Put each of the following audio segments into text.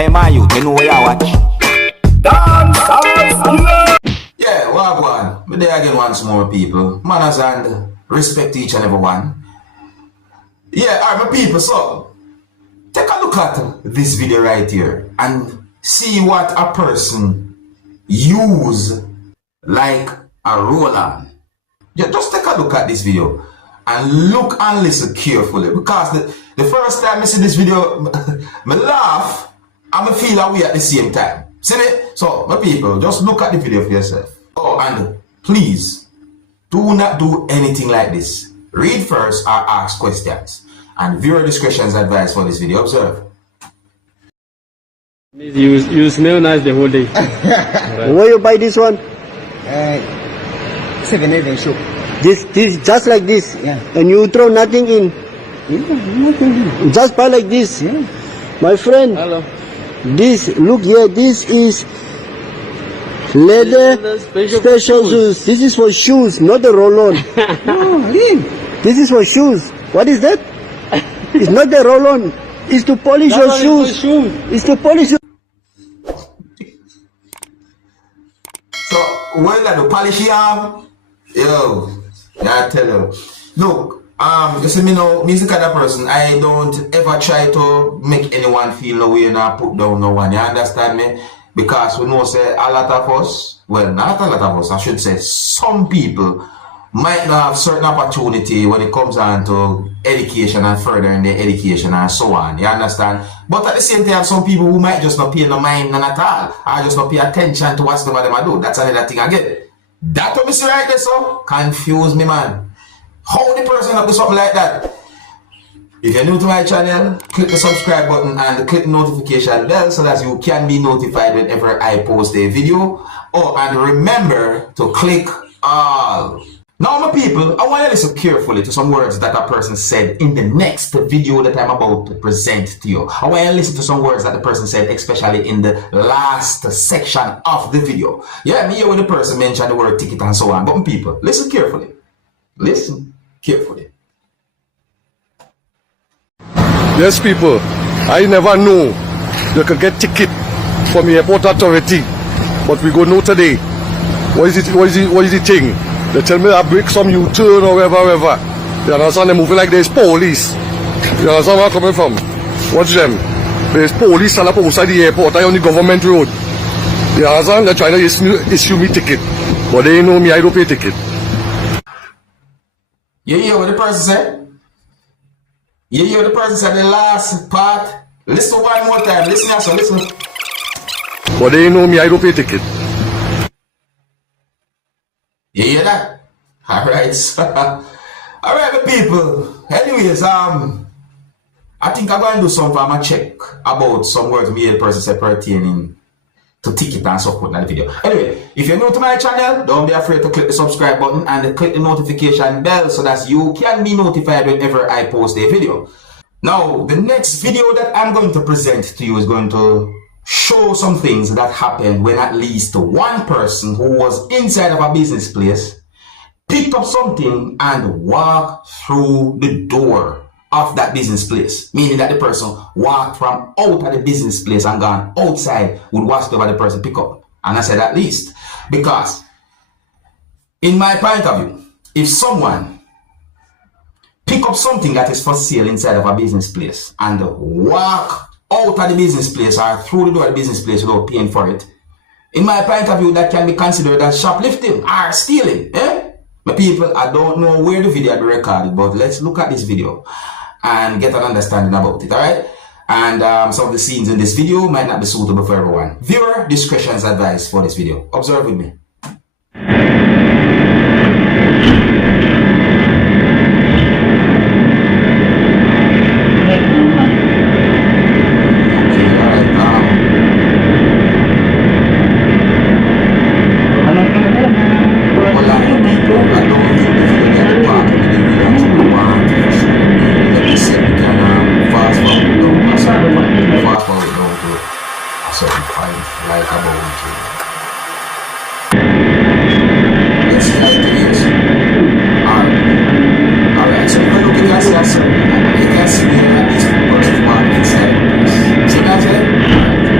Hey man, you know where you watch. Dancehall skilla. Yeah, wagwan. Me there again once more, people. Manners and respect to each and every one. Yeah, alright, my people. So take a look at this video right here and see what a person use like a roller. Yeah, just take a look at this video and look and listen carefully, because the first time I see this video, I laugh and I feel away at the same time. See it? So, my people, just look at the video for yourself. Oh, and please, do not do anything like this. Read first or ask questions. And viewer discretion is advised for this video. Observe. You smell nice the whole day. Right. Where you buy this one? 7-Eleven shop. This just like this. Yeah. And you throw nothing in. Yeah, nothing. Just buy like this. Yeah. My friend. Hello. This, look here, this is leather special shoes. This is for shoes, not a roll-on. Oh, This is for shoes. What is that? It's not the roll-on. It's to polish your shoes. It's to polish your... So, when I do polish here, yo, I tell you. Look, you see me now, me is the kind of person, I don't ever try to make anyone feel no way and put down no one, you understand me? Because we know say a lot of us, well not a lot of us, I should say some people might not have certain opportunity when it comes on to education and furthering their education and so on, you understand? But at the same time, some people who might just not pay no mind none at all, or just not pay attention to what's the them I do. That's another thing again. That what me see right there, so confuse me, man. How the person up to something like that? If you're new to my channel, click the subscribe button and click the notification bell so that you can be notified whenever I post a video. Oh, and remember to click all. Now, my people, I want to listen carefully to some words that a person said in the next video that I'm about to present to you. I want to listen to some words that the person said, especially in the last section of the video. Yeah, me hear when the person mentioned the word ticket and so on. But my people, listen carefully. Listen carefully. Yes, people, I never know you can get ticket from the airport authority, but we go know today. What is the thing? They tell me I break some U-turn or wherever. You understand? They're moving like there's police. You understand where I'm coming from? Watch them. There's police stand up outside the airport. I on the government road. You understand? They're trying to issue me ticket, but they know me. I don't pay ticket. You hear what the person said? You hear what the person said in the last part? Listen one more time. Listen here, so listen. But they know me. I don't pay ticket. You hear that? Alright. Alright, my people. Anyways, I think I'm going to do some for my check about some words me a person said pertaining to ticket and so forth in the video. Anyway, if you're new to my channel, don't be afraid to click the subscribe button and click the notification bell so that you can be notified whenever I post a video. Now, the next video that I'm going to present to you is going to show some things that happened when at least one person who was inside of a business place picked up something and walked through the door of that business place, meaning that the person walked from out of the business place and gone outside with whatever the person pick up. And I said at least, because in my point of view, if someone pick up something that is for sale inside of a business place and walk out of the business place or through the door of the business place without paying for it, in my point of view, that can be considered as shoplifting or stealing. My people, I don't know where the video will be recorded, but let's look at this video and get an understanding about it, alright? And some of the scenes in this video might not be suitable for everyone. Viewer discretion is advised for this video. Observe with me. You can see here at least one person inside. So that's it.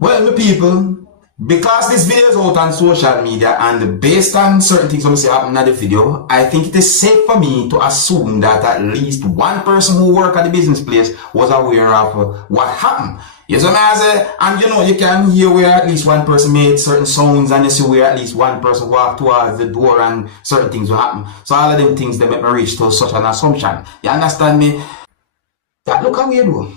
Well, my people, because this video is out on social media and based on certain things I'm saying happen in the video, I think it is safe for me to assume that at least one person who worked at the business place was aware of what happened. Yes, and you know, you can hear where at least one person made certain sounds and you see where at least one person walked towards the door and certain things will happen. So all of them things, they make me reach to such an assumption. You understand me? That look how we do.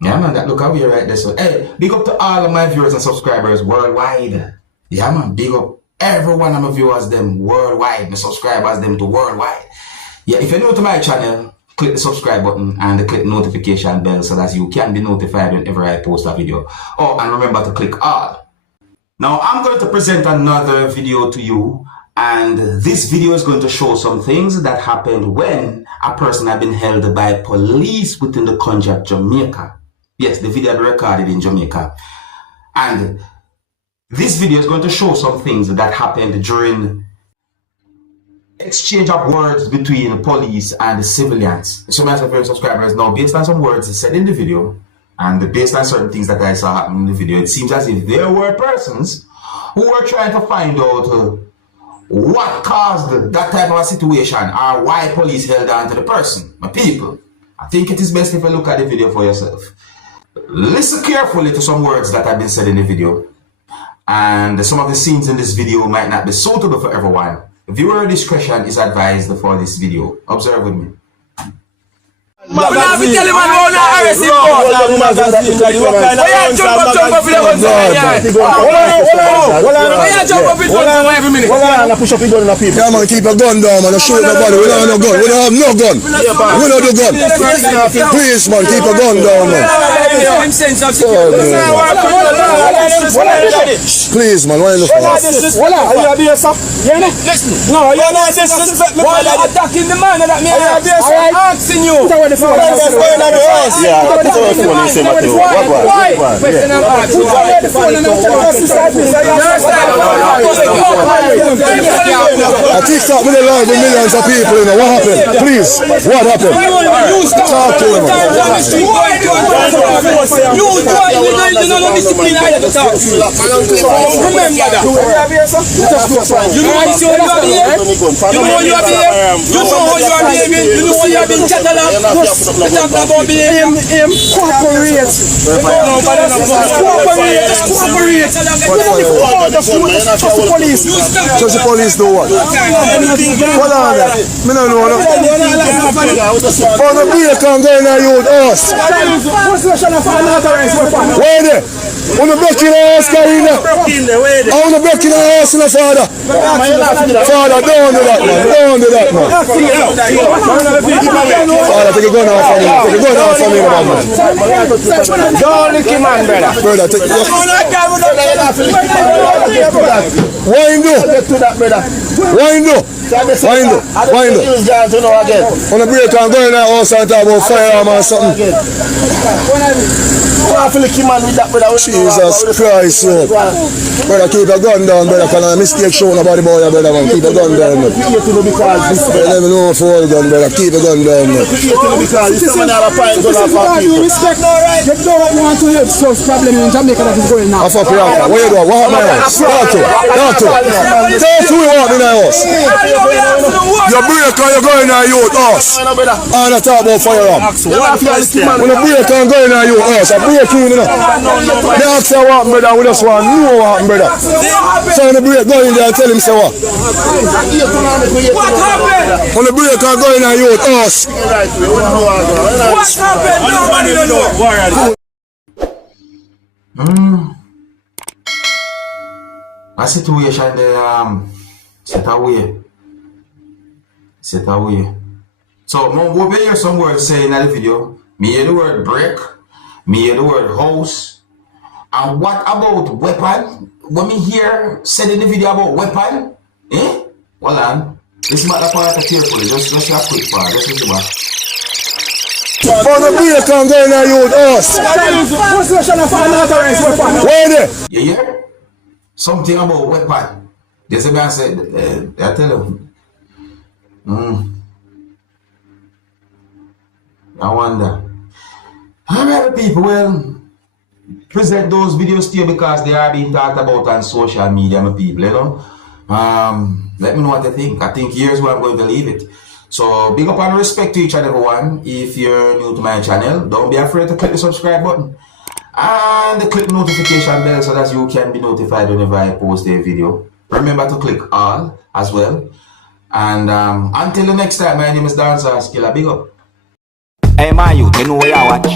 Yeah man, that look how we right there. So hey, big up to all of my viewers and subscribers worldwide. Yeah man, big up every one of my viewers them worldwide, my subscribers them to worldwide. Yeah, if you're new to my channel, click the subscribe button and click the notification bell so that you can be notified whenever I post a video. Oh, and remember to click all. Now I'm going to present another video to you, and this video is going to show some things that happened when a person had been held by police within the country of Jamaica. Yes, the video recorded in Jamaica. And this video is going to show some things that happened during exchange of words between the police and the civilians. So my subscribers now, based on some words said in the video, and based on certain things that I saw happen in the video, it seems as if there were persons who were trying to find out what caused that type of a situation or why police held on to the person. My people, I think it is best if you look at the video for yourself. Listen carefully to some words that have been said in the video, and some of the scenes in this video might not be suitable for everyone. Viewer discretion is advised for this video. Observe with me. Push up your gun on the people. Yeah man, keep a gun down man, shoot nobody. We don't have no gun. We don't have no gun. We don't do gun. Please man, keep a gun down man. Please man, why you looking? No, you're not disrespecting me. Why are you attacking the man that me asking you? Yeah, why? I TikTok with a live with millions of people, you know. What happened? Please, what happened? Talk to him. You don't discipline either to talk to you. Remember that. You know what you are here? You know you are here? You know how you are behaving? You know you have been cataloged? Talk about behaving. Cooperate. Police. Just the police do what? What are they? I don't know. Oh, the vehicle can go in and use us. Where they? On the back in the house, Karina. On the back in the house, Father. Father, don't do that, man. Don't do that, man. Father, take a gun off of me. Take a gun off of me, man. Don't lick him, man, brother. Brother, take a gun. Why you do? Why you do? Wind up. On the break and go in the house and talk about firearm or something. Jesus Christ, Lord. Brother, keep a gun down, brother. Can I mistake show nobody boy, brother, man? Keep a gun down, man. Let me know for all gun, brother. Keep a gun down, man. Respect, no right. You know what you want to hear. So problem in Jamaica that is going now. Off up here. Where you go? What happened in the house? Talk to. Tell us who you want in the house. You break and you go in the youth house. And I talk about firearm. When you break and go in the youth house, I break you, you know. They ask you what, brother. We just want to know what, brother. So when you break, go in there and tell him, say what? What happened? When you break and go in the youth house. What happened? Nobody don't know. A situation they set away. So mo go hear some words say in that video. Me hear the word break, me hear the word house. And what about weapon? When me hear said in the video about weapon, hold on. This matter part carefully, just a quick part, just listen back. On the break and go in the youth house. Where there? You hear? Something about weapon. There's a man said, I tell you. I wonder. Alright, people, well, present those videos to you because they are being talked about on social media, my people, you know. Let me know what you think. I think here's where I'm going to leave it. So, big up and respect to each and every one. If you're new to my channel, don't be afraid to click the subscribe button. And click the notification bell so that you can be notified whenever I post a video. Remember to click all as well. And until the next time, my name is Dancehall Skilla. Big up. Hey, my youth, you know where you watch.